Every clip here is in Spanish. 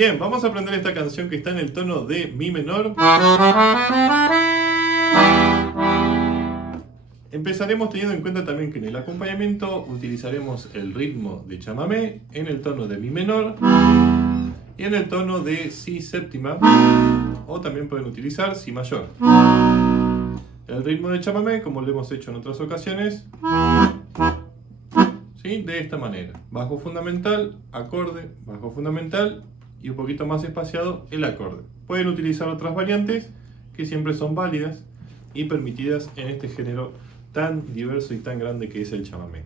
Bien, vamos a aprender esta canción que está en el tono de mi menor. Empezaremos teniendo en cuenta también que en el acompañamiento utilizaremos el ritmo de chamamé en el tono de mi menor y en el tono de si séptima, o también pueden utilizar si mayor. El ritmo de chamamé, como lo hemos hecho en otras ocasiones, ¿sí? De esta manera: bajo fundamental, acorde, bajo fundamental y un poquito más espaciado el acorde. Pueden utilizar otras variantes que siempre son válidas y permitidas en este género tan diverso y tan grande que es el chamamé.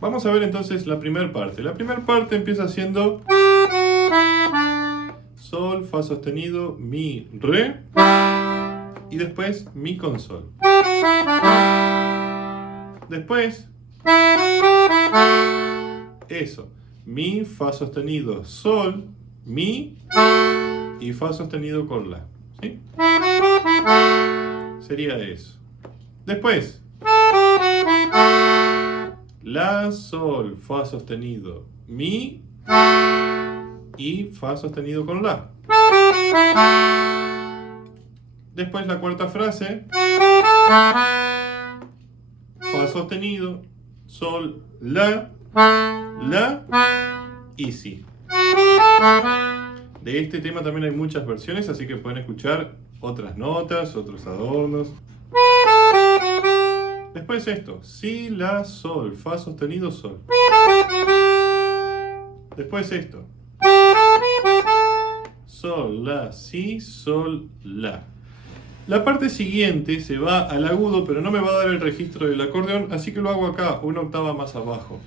Vamos a ver entonces la primera parte. La primera parte empieza siendo sol, fa sostenido, mi, re y después mi con sol. Después eso, mi, fa sostenido, sol, mi y fa sostenido con la, ¿sí? Sería eso. Después la, sol, fa sostenido, mi y fa sostenido con la. Después la cuarta frase, fa sostenido, sol, la y si. De este tema también hay muchas versiones, así que pueden escuchar otras notas, otros adornos. Después esto, si, la, sol, fa sostenido, sol. Después esto, sol, la, si, sol, la. La parte siguiente se va al agudo, pero no me va a dar el registro del acordeón, así que lo hago acá, una octava más abajo.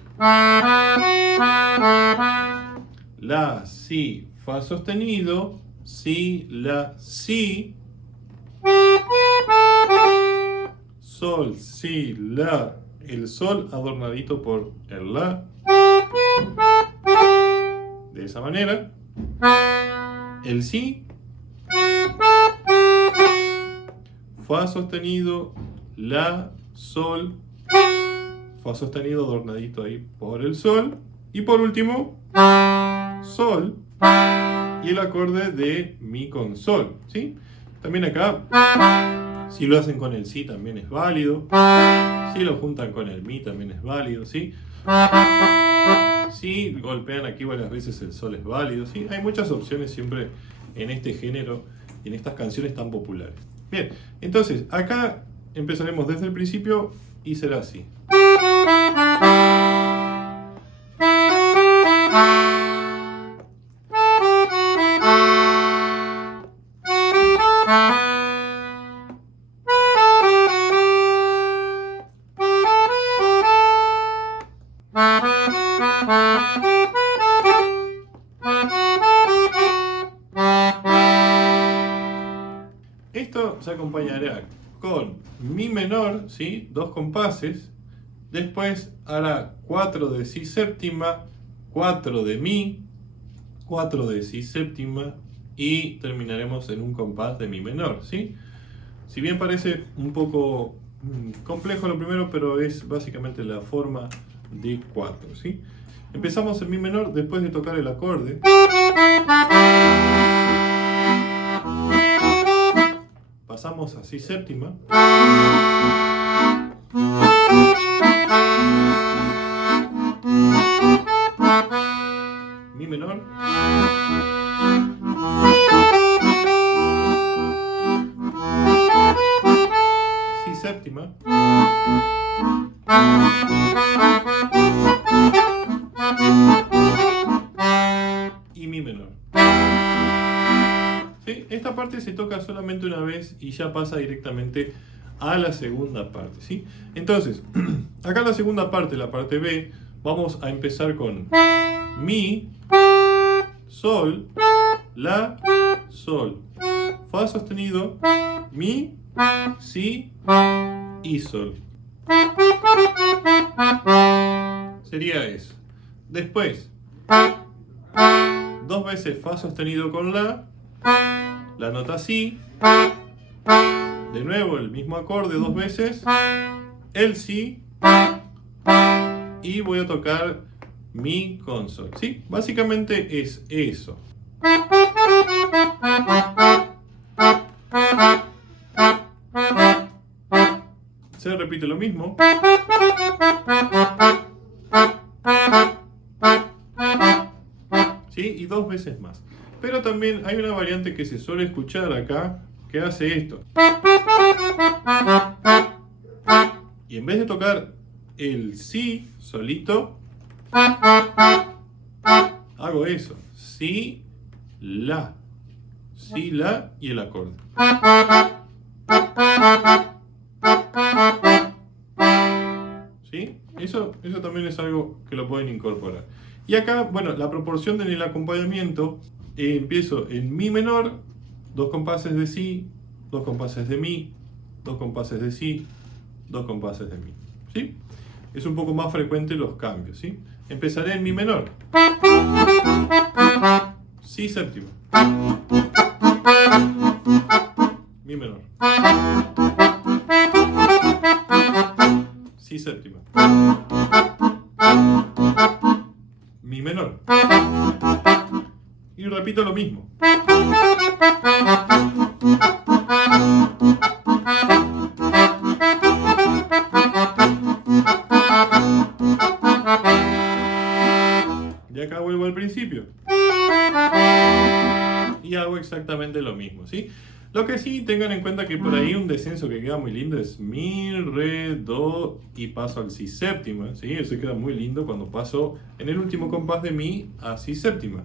La, si, fa sostenido, si, la, si, sol, si, la, el sol adornadito por el la, de esa manera, el si, fa sostenido, la, sol, fa sostenido adornadito ahí por el sol, y por último, sol y el acorde de mi con sol, ¿sí? También acá, si lo hacen con el si también es válido, si lo juntan con el mi también es válido, ¿sí? Si golpean aquí varias veces el sol es válido, ¿sí? Hay muchas opciones siempre en este género y en estas canciones tan populares. Bien, entonces acá empezaremos desde el principio y será así. Esto se acompañará con mi menor, ¿sí? Dos compases. Después hará 4 de si séptima, 4 de mi, 4 de si séptima y terminaremos en un compás de mi menor, ¿sí? Si bien parece un poco complejo lo primero, pero es básicamente la forma de 4, ¿sí? Empezamos en mi menor después de tocar el acorde. Pasamos a si séptima. Mi menor. Si séptima. Y mi menor. ¿Sí? Esta parte se toca solamente una vez y ya pasa directamente a la segunda parte, ¿sí? Entonces, acá en la segunda parte, la parte B, vamos a empezar con mi, sol, la, sol, fa sostenido, mi, si y sol. Sería eso. Después, dos veces fa sostenido con la nota si, de nuevo el mismo acorde dos veces, el si, y voy a tocar mi con sol, ¿sí? Básicamente es eso. Se repite lo mismo. ¿Sí? Y dos veces más. Pero también hay una variante que se suele escuchar acá que hace esto. Y en vez de tocar el si solito, hago eso. Si, la. Si, la y el acorde. ¿Sí? Eso también es algo que lo pueden incorporar. Y acá, bueno, la proporción en el acompañamiento, empiezo en mi menor, 2 compases de si, 2 compases de mi, 2 compases de si, 2 compases de mi. ¿Sí? Es un poco más frecuente los cambios. ¿Sí? Empezaré en mi menor. Si séptima. Mi menor. Si séptima. Mi menor. Y repito lo mismo. Y acá vuelvo al principio. Y hago exactamente lo mismo, ¿sí? Lo que sí tengan en cuenta que por ahí un descenso que queda muy lindo es mi, re, do y paso al si séptima, ¿sí? Eso queda muy lindo cuando paso en el último compás de mi a si séptima.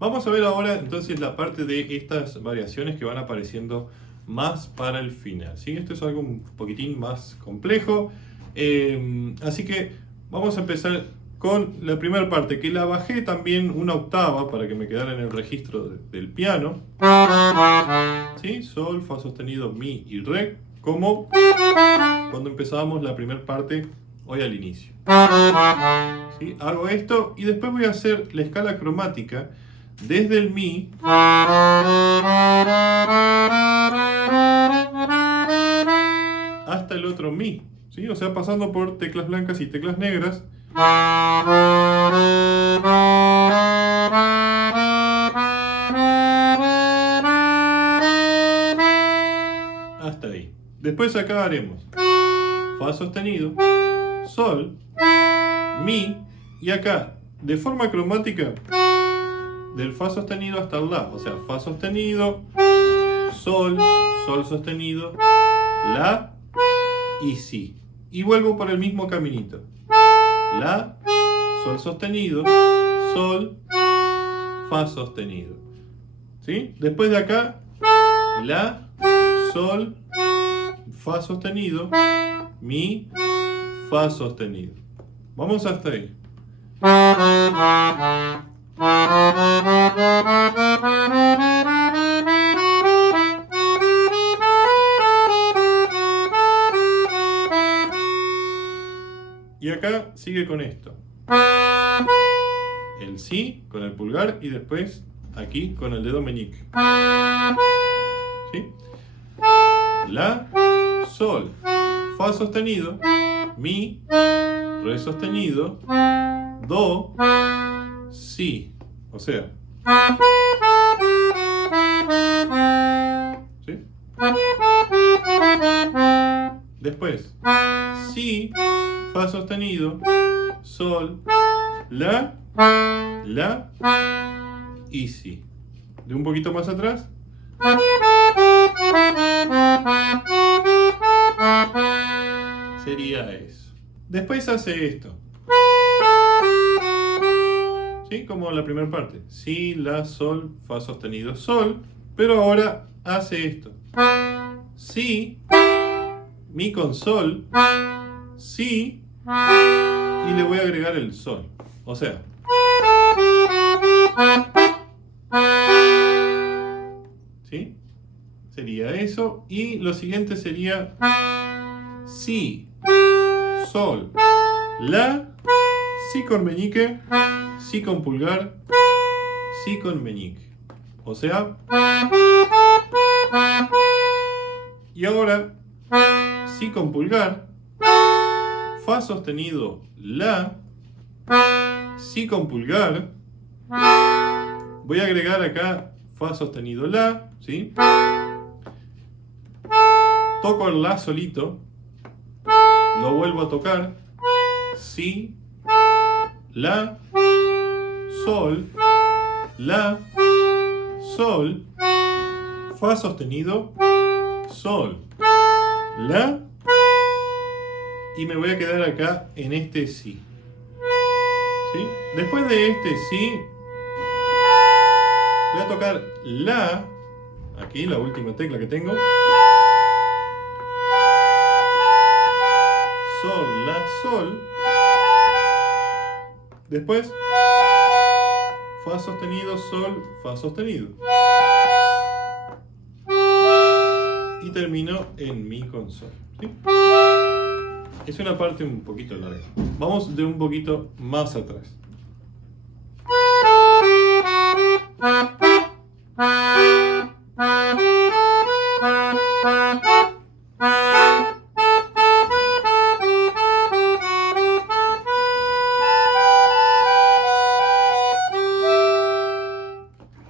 Vamos a ver ahora entonces la parte de estas variaciones que van apareciendo más para el final, ¿sí? Esto es algo un poquitín más complejo, así que vamos a empezar con la primera parte, que la bajé también una octava para que me quedara en el registro del piano, ¿sí? Sol, fa sostenido, mi y re, como cuando empezábamos la primera parte hoy al inicio. ¿Sí? Hago esto y después voy a hacer la escala cromática desde el mi hasta el otro mi, ¿sí? O sea, pasando por teclas blancas y teclas negras. Hasta ahí. Después acá haremos fa sostenido, sol, mi, y acá, de forma cromática, del fa sostenido hasta el la, o sea, fa sostenido, sol, sol sostenido, la y si. Y vuelvo por el mismo caminito. La, sol sostenido, sol, fa sostenido. ¿Sí? Después de acá, la, sol, fa sostenido, mi, fa sostenido. Vamos hasta ahí. Y acá sigue con esto. El si con el pulgar y después aquí con el dedo meñique. ¿Sí? La, sol, fa sostenido, mi, re sostenido, do, si. O sea. ¿Sí? Después, si, fa sostenido, sol, la y si. De un poquito más atrás. Sería eso. Después hace esto. ¿Sí? Como la primera parte. Si, la, sol, fa sostenido, sol. Pero ahora hace esto. Si, mi con sol, si, y le voy a agregar el sol. O sea. ¿Sí? Sería eso. Y lo siguiente sería si, sol, la, si con meñique, si con pulgar, si con meñique. O sea, Y ahora, si con pulgar, fa sostenido, la, si con pulgar, voy a agregar acá fa sostenido, la, ¿sí? Toco el la solito, lo vuelvo a tocar, si, la, sol, la, sol, fa sostenido, sol, la, y me voy a quedar acá en este si. ¿Sí? Después de este si, voy a tocar la, aquí la última tecla que tengo, sol, la, sol, después fa sostenido, sol, fa sostenido, y termino en mi con sol, ¿sí? Es una parte un poquito larga. Vamos de un poquito más atrás.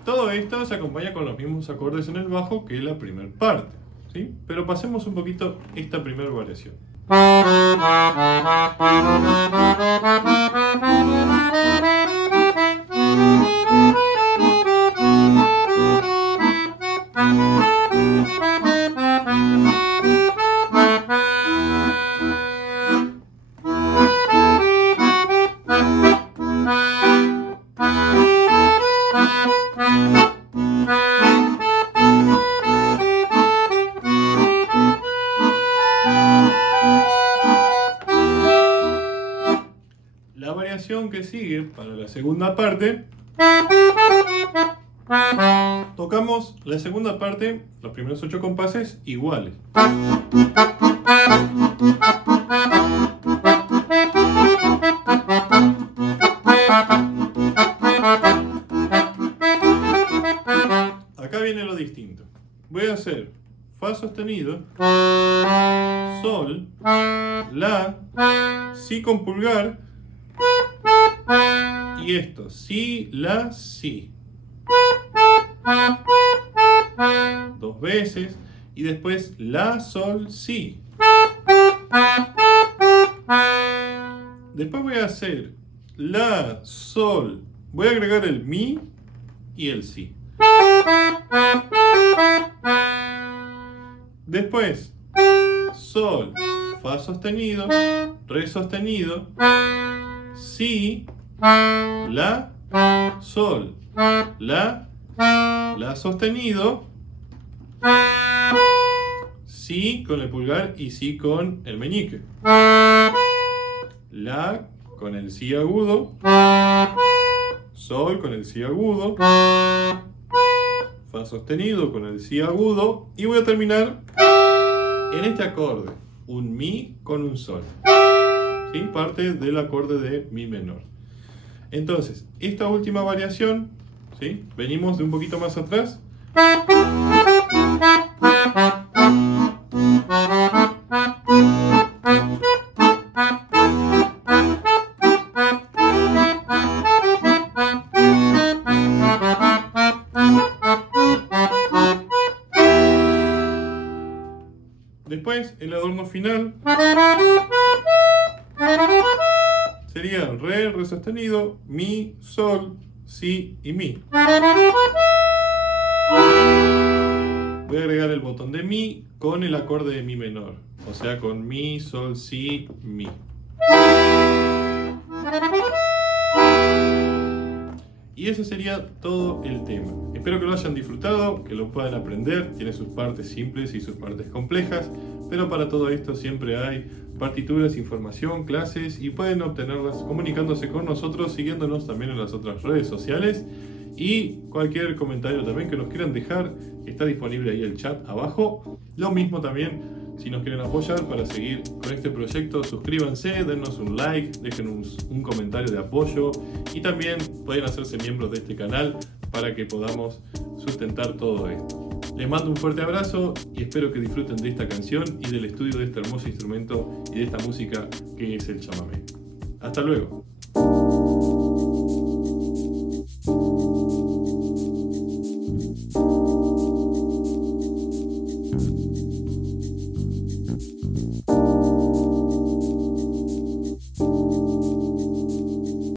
Todo esto se acompaña con los mismos acordes en el bajo que la primera parte, ¿sí? Pero pasemos un poquito esta primera variación. La variación que sigue para la segunda parte, tocamos la segunda parte, los primeros 8 compases iguales. Acá viene lo distinto. Voy a hacer fa sostenido, sol, la, si con pulgar, y esto, si, la, si. 2 veces, y después la, sol, si. Después voy a hacer la, sol, voy a agregar el mi y el si. Después, sol, fa sostenido, re sostenido, si, la, sol, la sostenido, si con el pulgar y si con el meñique, la con el si agudo, sol con el si agudo, fa sostenido con el si agudo, y voy a terminar en este acorde, un mi con un sol, ¿sí? Parte del acorde de mi menor. Entonces, esta última variación, ¿sí? Venimos de un poquito más atrás. Después, el adorno final sería re, re sostenido, mi, sol, si y mi. Voy a agregar el botón de mi con el acorde de mi menor, o sea, con mi, sol, si, mi. Y ese sería todo el tema. Espero que lo hayan disfrutado, que lo puedan aprender. Tiene sus partes simples y sus partes complejas, pero para todo esto siempre hay partituras, información, clases, y pueden obtenerlas comunicándose con nosotros, siguiéndonos también en las otras redes sociales. Y cualquier comentario también que nos quieran dejar, está disponible ahí el chat abajo. Lo mismo también, si nos quieren apoyar para seguir con este proyecto, suscríbanse, dennos un like, déjenos un comentario de apoyo, y también pueden hacerse miembros de este canal para que podamos sustentar todo esto. Les mando un fuerte abrazo y espero que disfruten de esta canción y del estudio de este hermoso instrumento y de esta música que es el chamamé. Hasta luego.